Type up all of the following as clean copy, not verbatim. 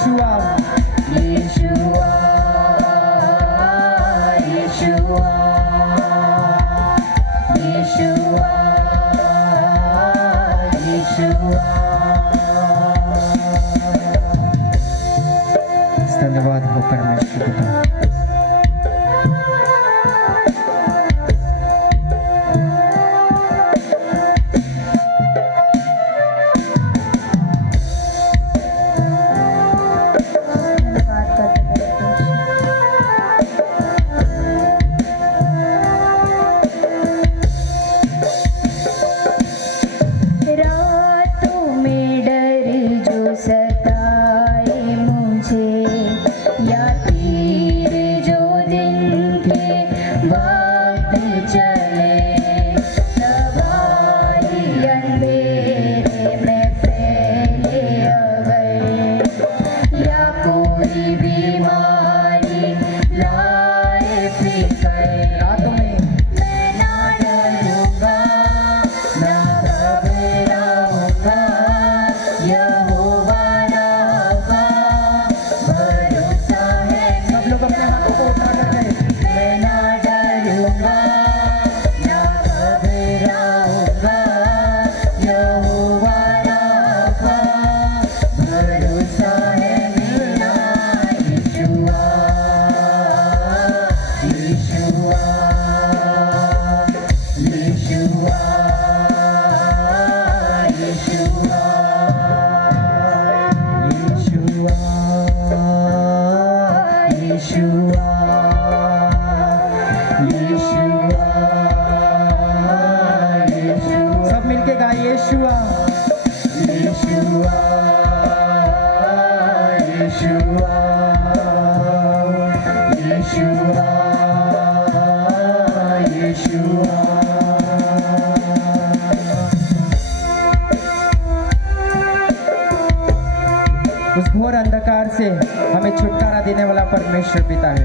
येशुआ येशुआ येशुआ येशुआ येशुआ। धन्यवाद हो परमेश्वर का। सब मिलके गाइए येशुआ येशुआ येशुआ येशुआ येशुआ। उस घोर अंधकार से हमें छुटकारा देने वाला परमेश्वर पिता है।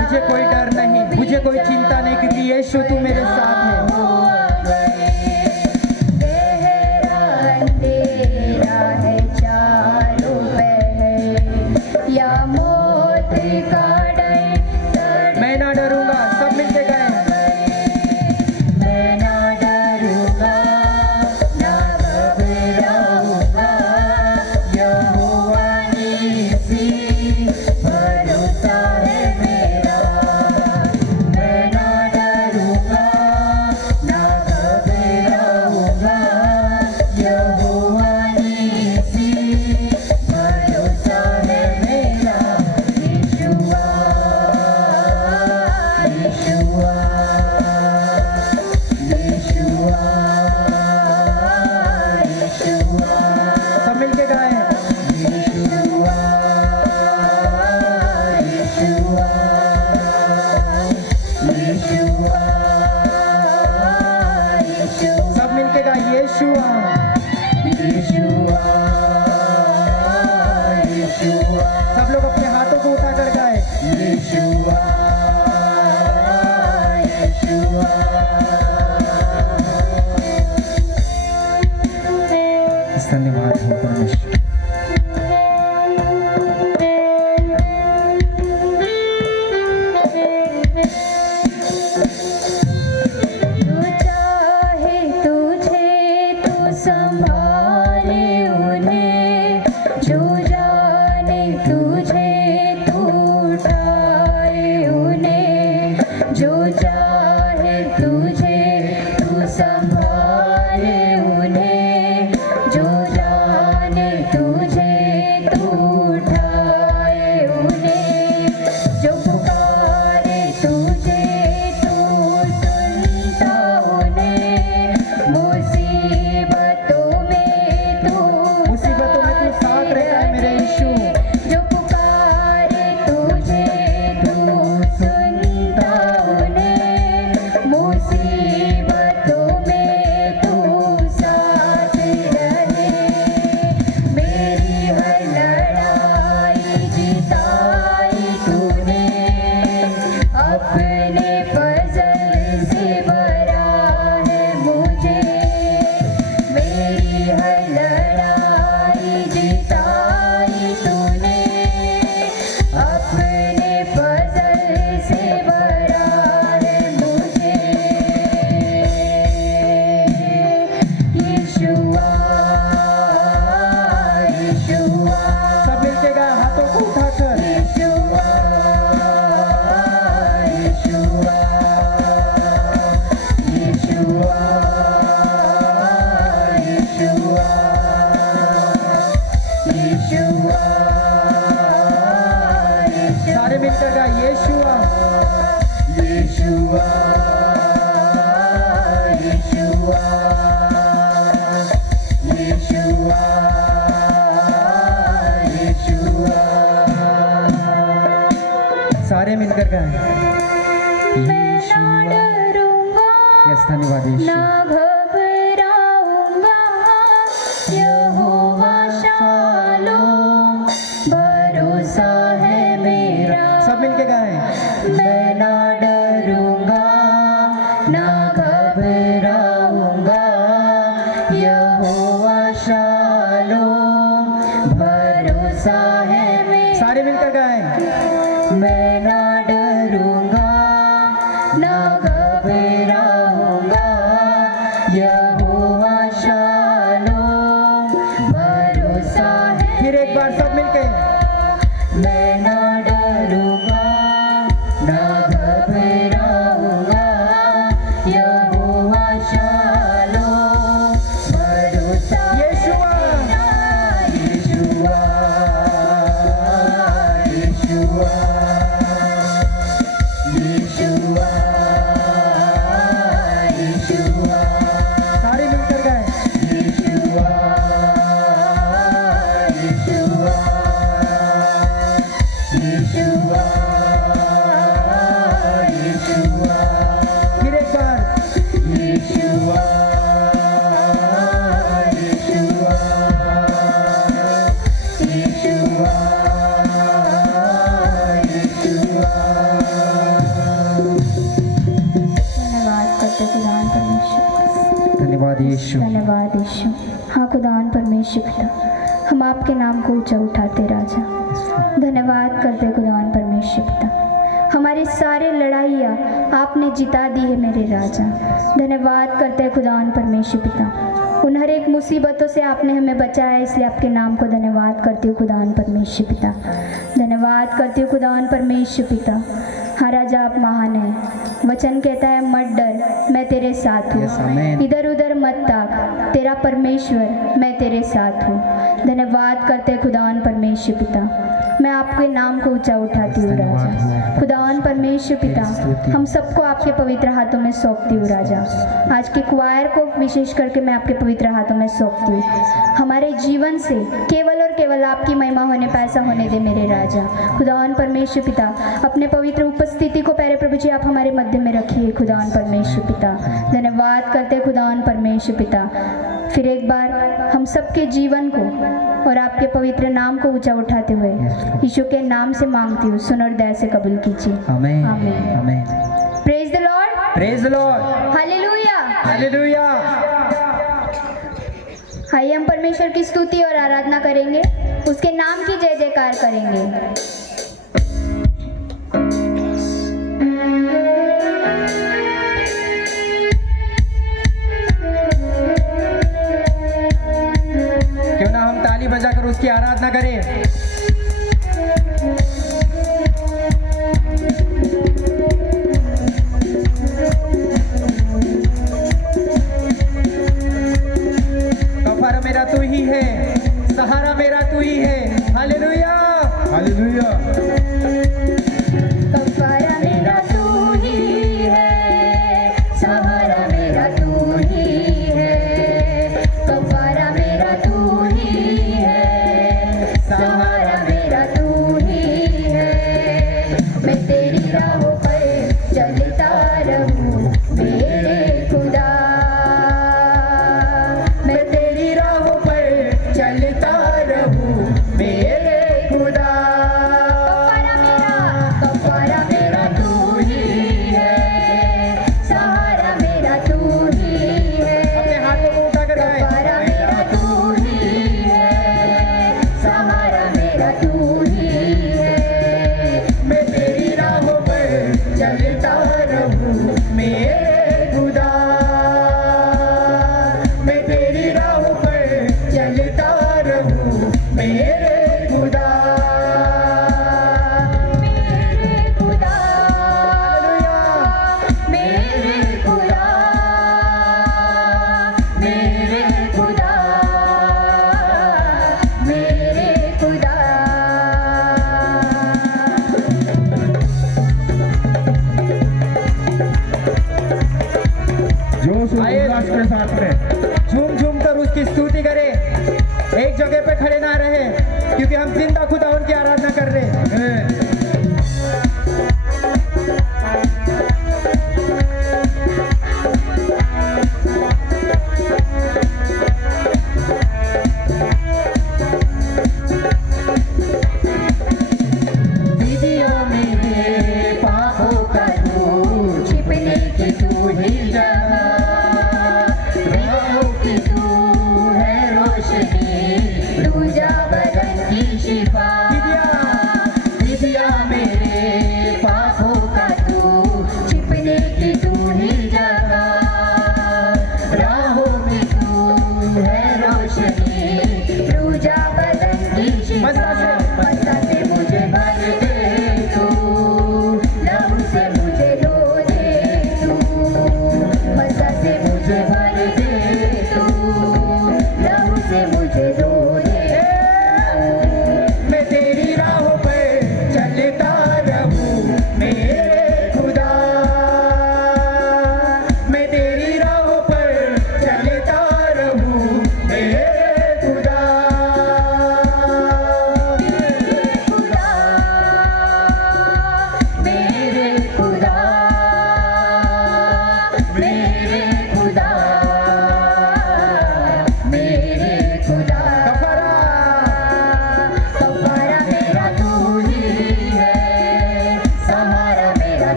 मुझे कोई डर नहीं, मुझे कोई चिंता नहीं, क्योंकि यीशु तू मेरे साथ है। मैं ना डरूंगा, सब मिलके गए। मैं ना डरूंगा, ना घबराऊंगा, यहोवा निसी भरोसा है मेरा। मैं ना डरूंगा, ना घबराऊंगा, यहोवा निसी भरोसा है मेरा। येशुआ येशुआ येशुआ येशुआ। सब मिलके गाएं। येशुआ येशुआ येशुआ येशुआ। सब मिलके गाएं। येशुआ येशुआ येशुआ। सब लोग अपने हाथों को उठाकर गाएं। येशुआ येशुआ। धन्यवाद हो परमेश्वर। संभाले उन्हें, जो जाने तुझे तू उठाए उन्हें, जो चाहे तुझे तू संभाले उन्हें, जो यीशुआ यीशुआ सब मिलके गाएं हाथों को उठाकर। यीशुआ यीशुआ यीशुआ यीशुआ यीशुआ सारे मिलकर गाएं यीशुआ यीशुआ यीशुआ यीशुआ यीशुआ सारे मिलकर गाएं मैं ना डरूंगा यस धन्यवाद यीशु ना घबराऊंगा यहोवा शालोम भरोसा है मेरा सब मिलके गाएं मैं ना डरूंगा ना घबराऊंगा यहोवा शालोम भरोसा है मेरा सारे मिलकर गाएं मैं ना डरूंगा ना घबराऊंगा यहोवा शालोम भरोसा है फिर एक बार सब मिलके मैं ना डरूंगा ना घबराऊंगा यहोवा शालोम भरोसा यीशुआ यीशुआ यीशुआ यीशुआ यीशुआ सारे मिलकर गाएं यीशुआ यीशुआ यीशुआ यीशुआ फिर एक बार यीशुआ यीशुआ यीशुआ यीशुआ धन्यवाद धन्यवाद करते खुदावन परमेश्वर यीशु धन्यवाद यीशु हाँ खुदावन परमेश्वर पिता हम आपके नाम को ऊंचा उठाते राजा धन्यवाद करते खुदावन परमेश्वर पिता हमारी सारी लड़ाइयाँ आपने जिता दी है मेरे राजा धन्यवाद करते हैं खुदावन परमेश्वर पिता उन हर एक मुसीबतों से आपने हमें बचाया इसलिए आपके नाम को धन्यवाद करती हूँ खुदावन परमेश्वर पिता धन्यवाद करती हूँ खुदावन परमेश्वर पिता हाँ राजा आप महान है वचन कहता है मत डर मैं तेरे साथ Yes, हूँ amen. इधर उधर मत ताक तेरा परमेश्वर मैं तेरे साथ हूँ धन्यवाद करते हैं खुदावन परमेश्वर पिता मैं आपके नाम को ऊंचा उठाती हूँ राजा खुदावन परमेश्वर पिता हम सबको आपके पवित्र हाथों में सौंपती हूँ राजा आज के क्वायर को विशेष करके मैं आपके पवित्र हाथों में सौंपती हूँ हमारे जीवन से केवल और केवल आपकी महिमा होने पैसा होने दे मेरे राजा खुदावन परमेश्वर पिता अपने पवित्र उपस्थिति को प्यारे प्रभु जी आप हमारे मध्य में रखिए खुदावन परमेश्वर पिता धन्यवाद करते खुदावन परमेश्वर पिता फिर एक बार हम सबके जीवन को और आपके पवित्र नाम को ऊंचा उठाते हुए यीशु के नाम से मांगती हूँ सुन और दया से कबूल कीजिए amen amen. Amen praise the lord praise the lord hallelujah hallelujah आइए हम परमेश्वर की स्तुति और आराधना करेंगे उसके नाम की जय जयकार करेंगे क्यों ना हम ताली बजाकर उसकी आराधना करें कफारा मेरा तू ही है सहारा मेरा तू ही है हालेलुया हालेलुया कफारा मेरा तू ही है सहारा मेरा तू ही है कफारा मेरा तू ही है सहारा मेरा तू ही है मैं तेरी राहों पर चलता रहूं मेरे खुदा मैं तेरी राहों पर चलता रहूं एक जगह पे खड़े ना रहे, क्योंकि हम जिंदा खुदा उनकी आराधना कर रहे हैं।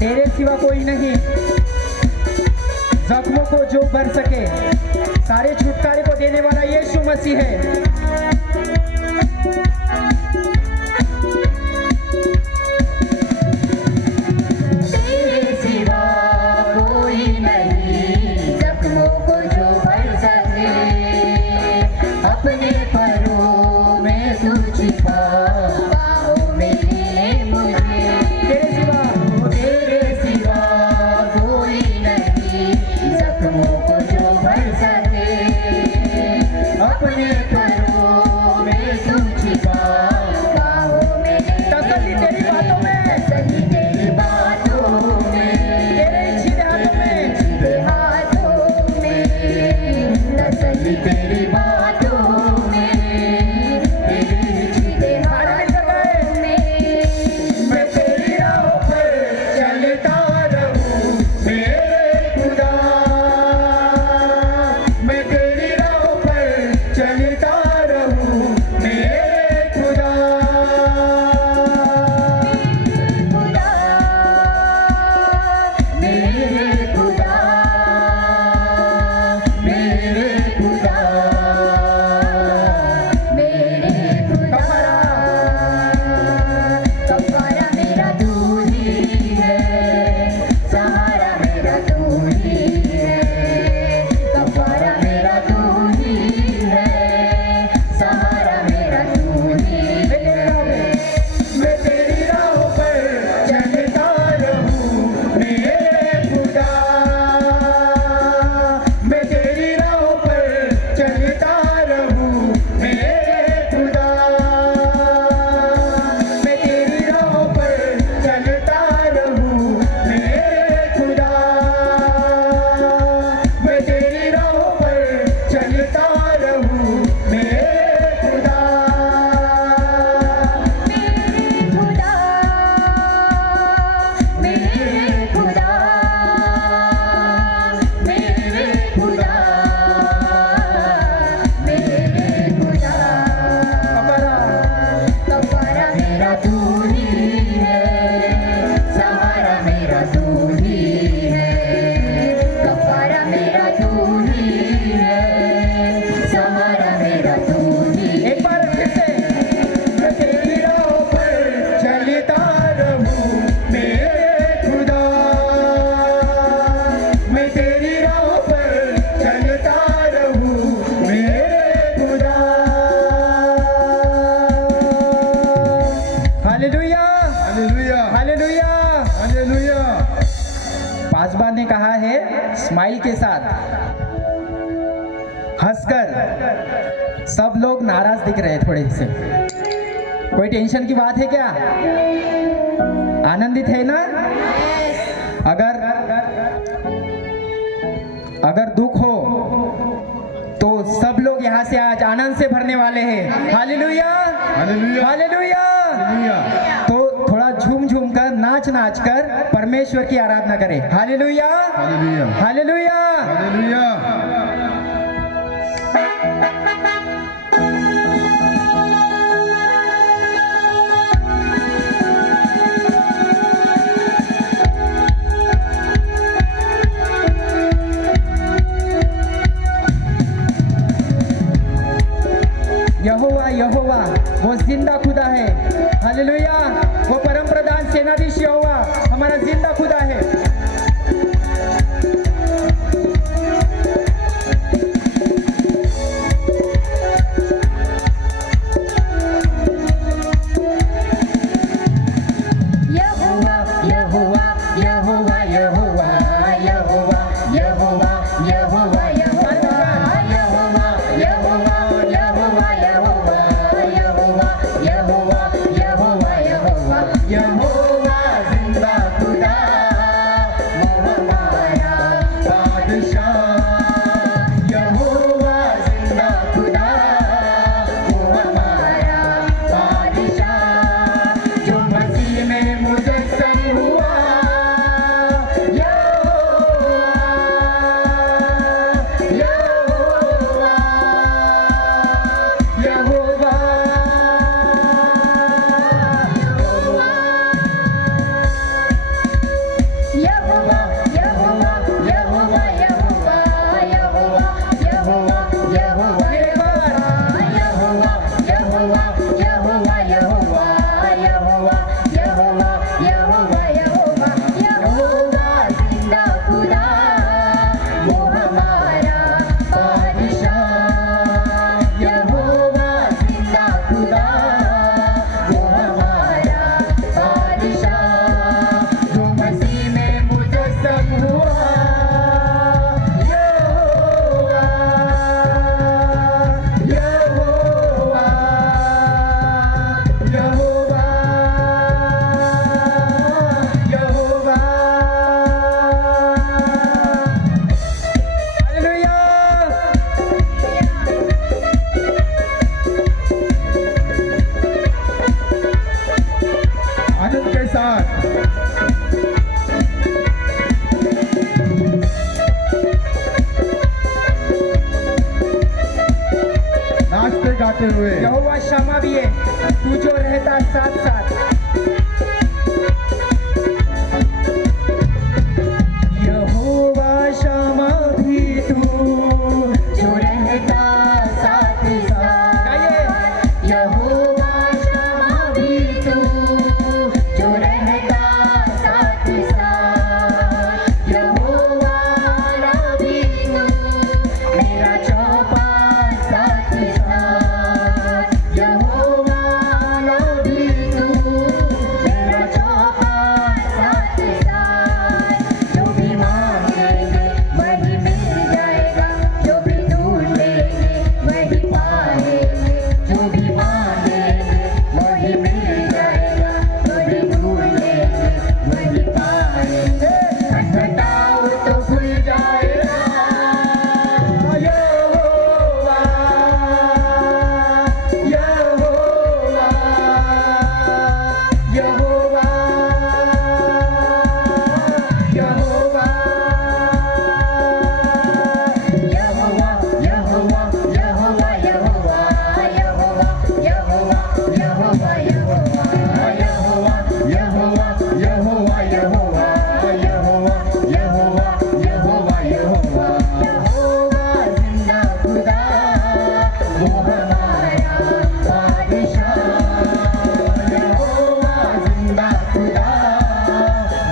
तेरे सिवा कोई नहीं, जख्मों को जो भर सके, सारे छुटकारे को देने वाला यीशु मसीह है। तेरी बातों में, तेरी पासवान ने कहा है स्माइल के साथ, हंसकर। सब लोग नाराज दिख रहे हैं थोड़े से। कोई टेंशन की बात है क्या? आनंदित है ना? अगर दुख हो तो सब लोग यहाँ से आज आनंद से भरने वाले हैं। Hallelujah, hallelujah, hallelujah. हालेलुया, तो थोड़ा झूम झूम कर, नाच नाच कर परमेश्वर की आराधना करें। Hallelujah, hallelujah, hallelujah. हालेलुया। यहोवा, यहोवा वो जिंदा खुदा है। हालेलुया, वो परम प्रधान सेनाधीश यहोवा हमारा जिंदा खुदा है। यहोवा यहोवा यहोवा यहोवा यहोवा यहोवा यहोवा यहोवा यहोवा यहोवा यहोवा यहोवा यहोवा यहोवा यहोवा यहोवा जिंदा खुदा वो हमारा बादशाह। यहोवा जिंदा खुदा वो हमारा बादशाह, जो मसीह में मुजस्सम हुआ। यहोवा, यहोवा, यहोवा, यहोवा यहोवा यहोवा यहोवा यहोवा यहोवा यहोवा एक बार यहोवा यहोवा यहोवा यहोवा यहोवा यहोवा यहोवा यहोवा यहोवा जिंदा खुदा वो हमारा बादशाह। यहोवा जिंदा खुदा वो हमारा बादशाह, जो मसीह में मुजस्सम हुआ। यहोवा, यहोवा, यहोवा, यहोवा। हालेलुया। आनंद के साथ नाचते गाते हुए यहोवा क्षमा भी है, तू जो रहता साथ साथ। यहोवा क्षमा भी तू जो रहता साथ साथ। गाइए। यहोवा क्षमा भी तू जो रहता साथ साथ। यहोवा भी तू मेरा चौपाल साथ साथ। यहोवा भी तू मेरा चौपाल साथ साथ। जो भी मांगेंगे वही मिल जाएगा, जो भी ढूंढेंगे वही पाएंगे। जो भी मांगेंगे वही मिल जाएगा, जो भी ढूंढेंगे वही पाएंगे। खटखटाओ तो खुल जाएगा। यहोवा, यहोवा, यहोवा, यहोवा। यहोवा यहोवा यहोवा यहोवा यहोवा यहोवा यहोवा यहोवा यहोवा यहोवा यहोवा यहोवा यहोवा यहोवा यहोवा यहोवा यहोवा जिंदा खुदा वो हमारा बादशाह। यहोवा जिंदा खुदा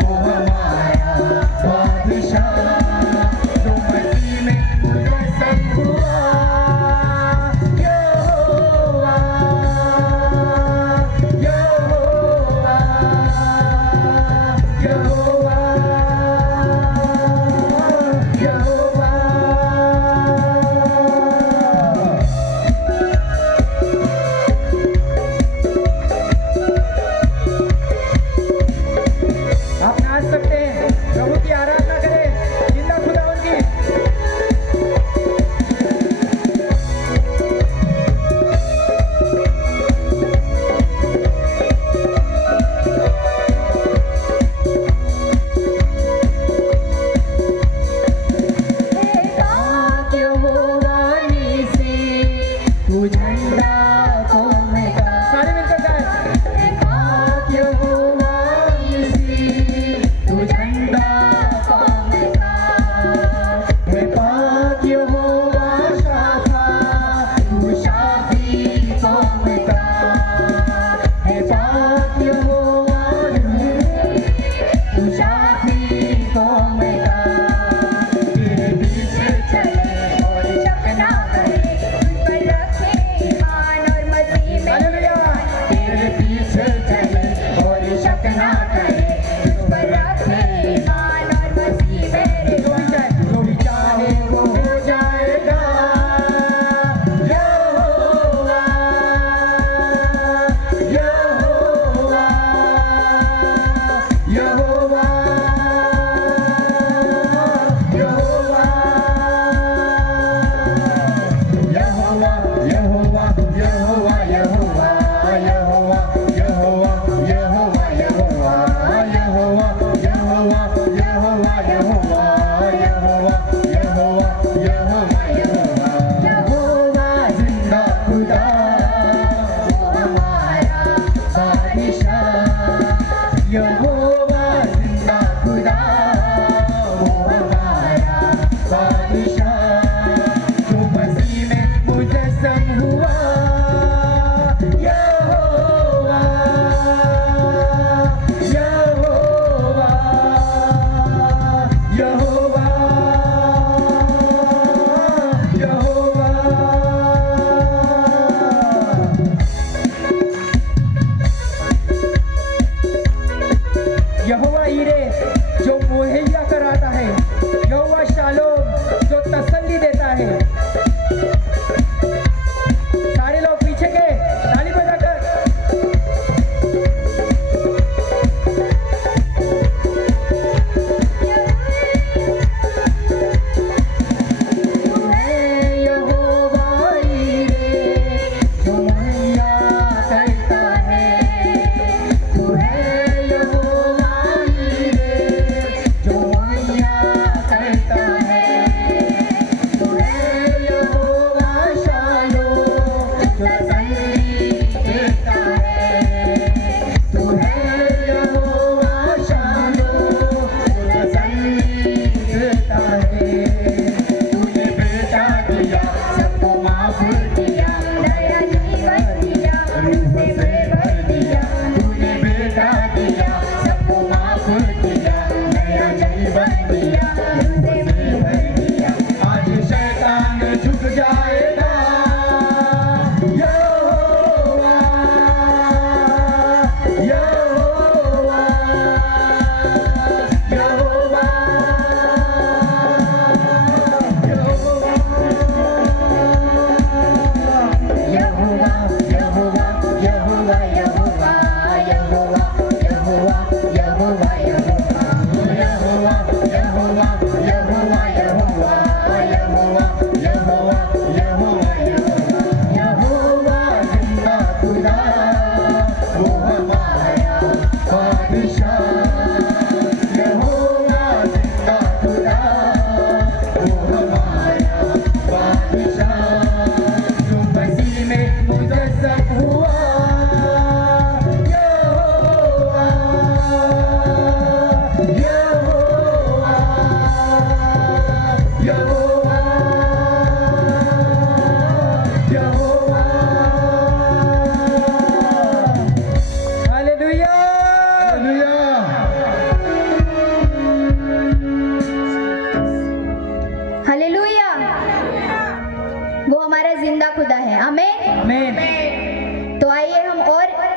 वो हमारा बादशाह, जो मसीह में मुजस्सम हुआ। यहोवा, यहोवा,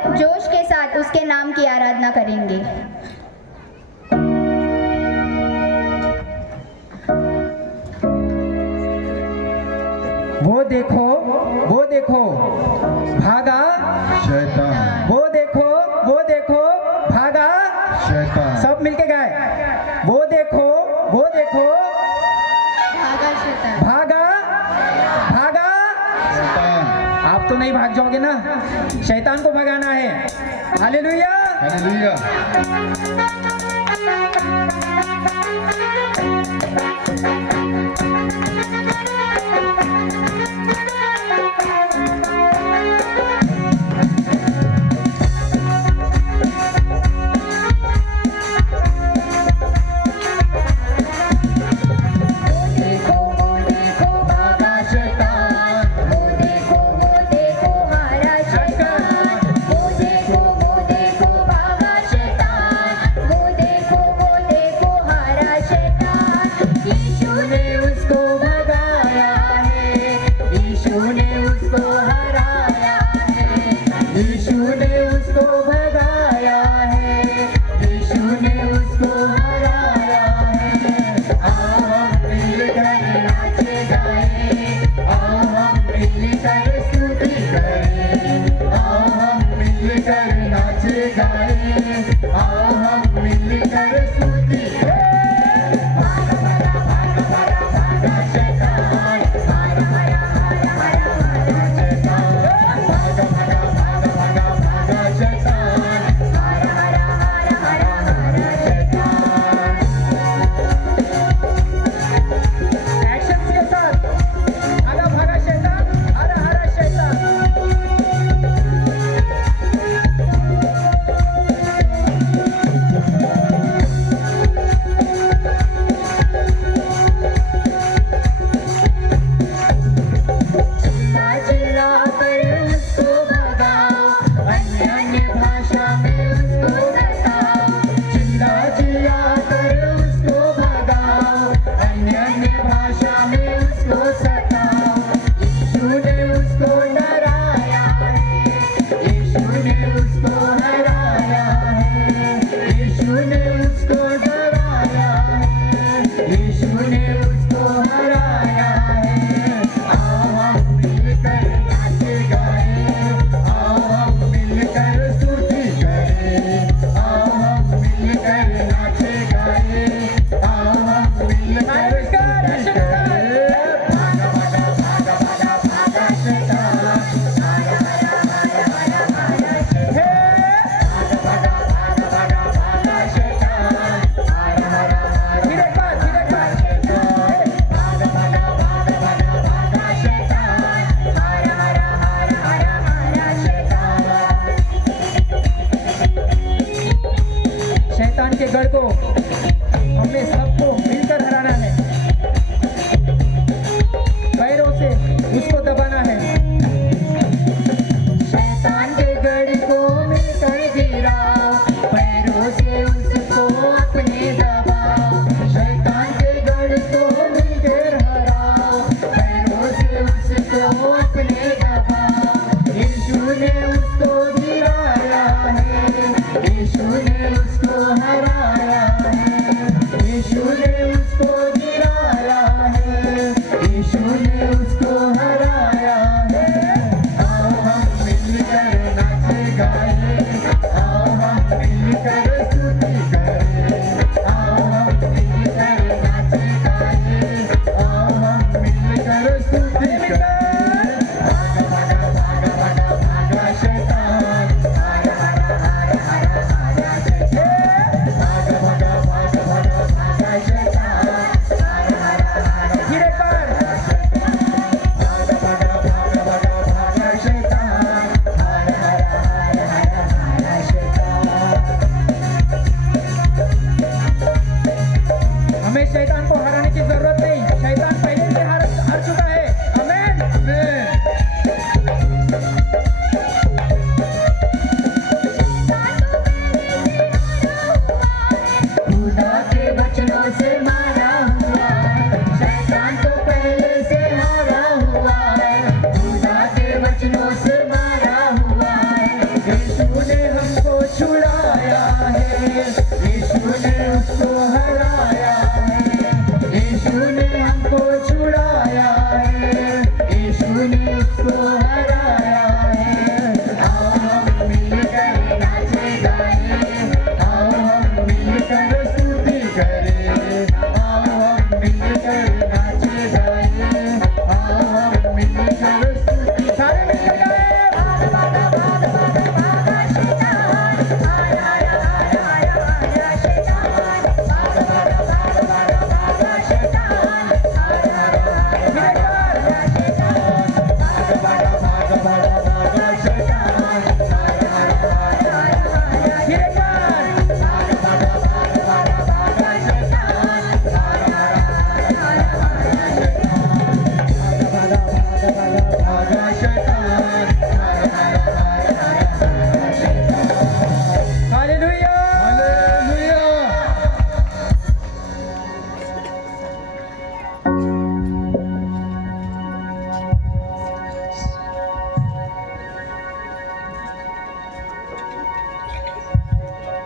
जोश के साथ उसके नाम की आराधना करेंगे। वो देखो भागा, शैतान, वो देखो भागा। शैतान, सब मिलके गाए, वो देखो भागा भागा। शैतान, आप तो नहीं भाग जाओगे ना, शैतान को भगाना है। हालेलुया। हालेलुया। यीशु ने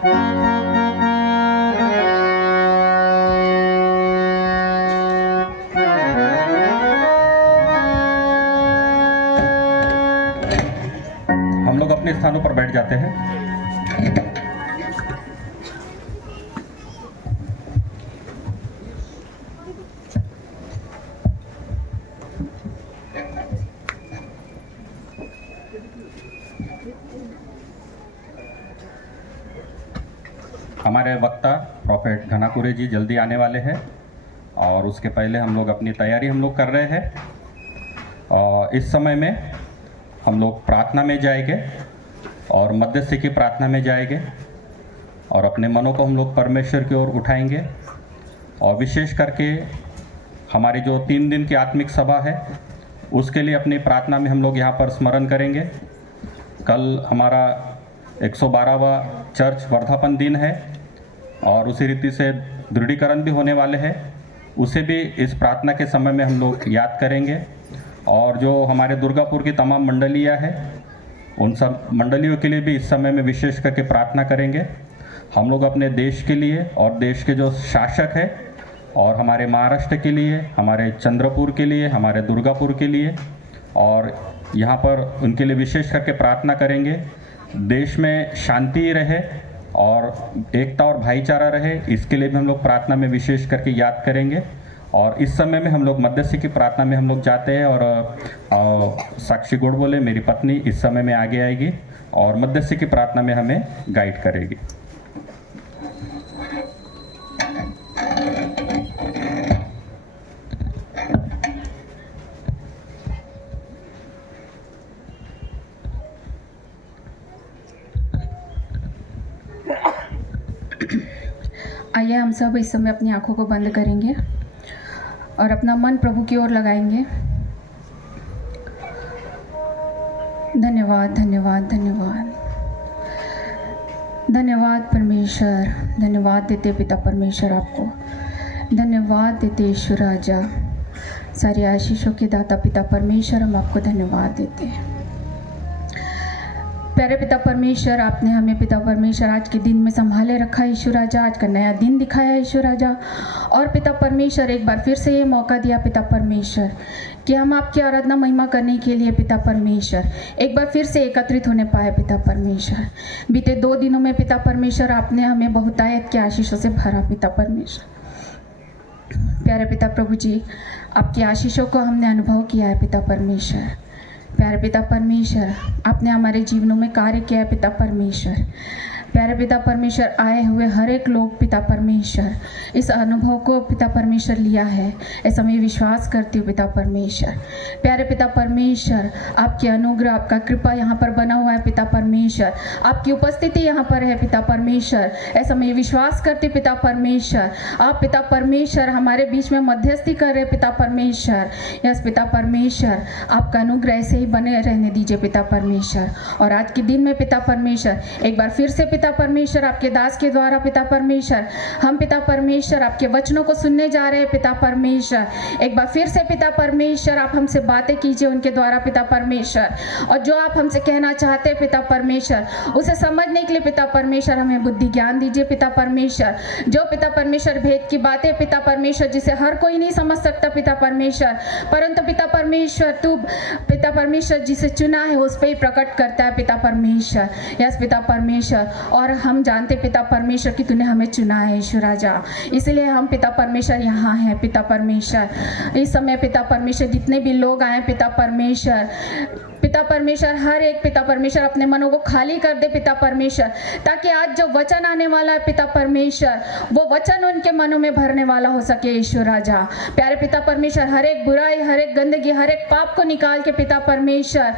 हम लोग अपने स्थानों पर बैठ जाते हैं। हमारे वक्ता प्रॉफेट घनापुरे जी जल्दी आने वाले हैं और उसके पहले हम लोग अपनी तैयारी कर रहे हैं। और इस समय में हम लोग प्रार्थना में जाएंगे और मध्यस्थी की प्रार्थना में जाएंगे और अपने मनों को हम लोग परमेश्वर की ओर उठाएंगे। और विशेष करके हमारी जो 3 दिन की आत्मिक सभा है उसके लिए अपनी प्रार्थना में हम लोग यहाँ पर स्मरण करेंगे। कल हमारा 112वां चर्च वर्धापन दिन है और उसी रीति से दृढ़ीकरण भी होने वाले हैं, उसे भी इस प्रार्थना के समय में हम लोग याद करेंगे। और जो हमारे दुर्गापुर की तमाम मंडलियाँ हैं उन सब मंडलियों के लिए भी इस समय में विशेष करके प्रार्थना करेंगे। हम लोग अपने देश के लिए और देश के जो शासक हैं और हमारे महाराष्ट्र के लिए, हमारे चंद्रपुर के लिए, हमारे दुर्गापुर के लिए और यहाँ पर उनके लिए विशेष करके प्रार्थना करेंगे। देश में शांति रहे और एकता और भाईचारा रहे, इसके लिए भी हम लोग प्रार्थना में विशेष करके याद करेंगे। और इस समय में हम लोग मध्यस्थी की प्रार्थना में हम लोग जाते हैं और साक्षी गोड़ बोले मेरी पत्नी इस समय में आगे आएगी और मध्यस्थी की प्रार्थना में हमें गाइड करेगी। आइए हम सब इस समय अपनी आंखों को बंद करेंगे और अपना मन प्रभु की ओर लगाएंगे। धन्यवाद धन्यवाद धन्यवाद धन्यवाद परमेश्वर, धन्यवाद देते पिता परमेश्वर आपको, धन्यवाद देते ईश्वर राजा, सारी आशीषों के दाता पिता परमेश्वर, हम आपको धन्यवाद देते हैं। प्यारे पिता परमेश्वर, आपने हमें पिता परमेश्वर आज के दिन में संभाले रखा ईश्वर राजा, आज का नया दिन दिखाया ईश्वर राजा। और पिता परमेश्वर एक बार फिर से ये मौका दिया पिता परमेश्वर कि हम आपकी आराधना महिमा करने के लिए पिता परमेश्वर एक बार फिर से एकत्रित होने पाए पिता परमेश्वर। बीते 2 दिनों में पिता परमेश्वर आपने हमें बहुतायत के आशीषों से भरा पिता परमेश्वर। प्यारे पिता प्रभु जी, आपकी आशीषों को हमने अनुभव किया है पिता परमेश्वर। प्यारे पिता परमेश्वर, आपने हमारे जीवनों में कार्य किया है पिता परमेश्वर। प्यारे पिता परमेश्वर, आए हुए हर एक लोग पिता परमेश्वर इस अनुभव को पिता परमेश्वर लिया है, ऐसा मैं विश्वास करती हूँ पिता परमेश्वर। प्यारे पिता परमेश्वर, आपकी अनुग्रह, आपका कृपा यहाँ पर बना हुआ है पिता परमेश्वर, आपकी उपस्थिति यहाँ पर है पिता परमेश्वर, ऐसा मैं विश्वास करती हूँ पिता परमेश्वर। आप पिता परमेश्वर हमारे बीच में मध्यस्थी कर रहे पिता परमेश्वर। यस पिता परमेश्वर, आपका अनुग्रह ऐसे ही बने रहने दीजिए पिता परमेश्वर। और आज के दिन में पिता परमेश्वर एक बार फिर से पिता परमेश्वर आपके दास के द्वारा पिता परमेश्वर हम पिता परमेश्वर आपके वचनों को सुनने जा रहे हैं पिता परमेश्वर। एक बार फिर से पिता परमेश्वर आप हमसे बातें कीजिए उनके द्वारा पिता परमेश्वर, और जो आप हमसे कहना चाहते हैं पिता परमेश्वर उसे समझने के लिए पिता परमेश्वर हमें बुद्धि ज्ञान दीजिए पिता परमेश्वर। जो पिता परमेश्वर भेद की बातें पिता परमेश्वर जिसे हर कोई नहीं समझ सकता पिता परमेश्वर, परंतु पिता परमेश्वर तू पिता परमेश्वर जिसे चुना है उस पर ही प्रकट करता है पिता परमेश्वर। यस पिता परमेश्वर, और हम जानते पिता परमेश्वर कि तूने हमें चुना है ईश्वर राजा, इसलिए हम पिता परमेश्वर यहाँ हैं पिता परमेश्वर। इस समय पिता परमेश्वर जितने भी लोग आए पिता परमेश्वर हर एक पिता परमेश्वर अपने मनों को खाली कर दे पिता परमेश्वर, ताकि आज जो वचन आने वाला है पिता परमेश्वर वो वचन उनके मनों में भरने वाला हो सके ईश्वर राजा। प्यारे पिता परमेश्वर, हर एक बुराई, हर एक गंदगी, हर एक पाप को निकाल के पिता परमेश्वर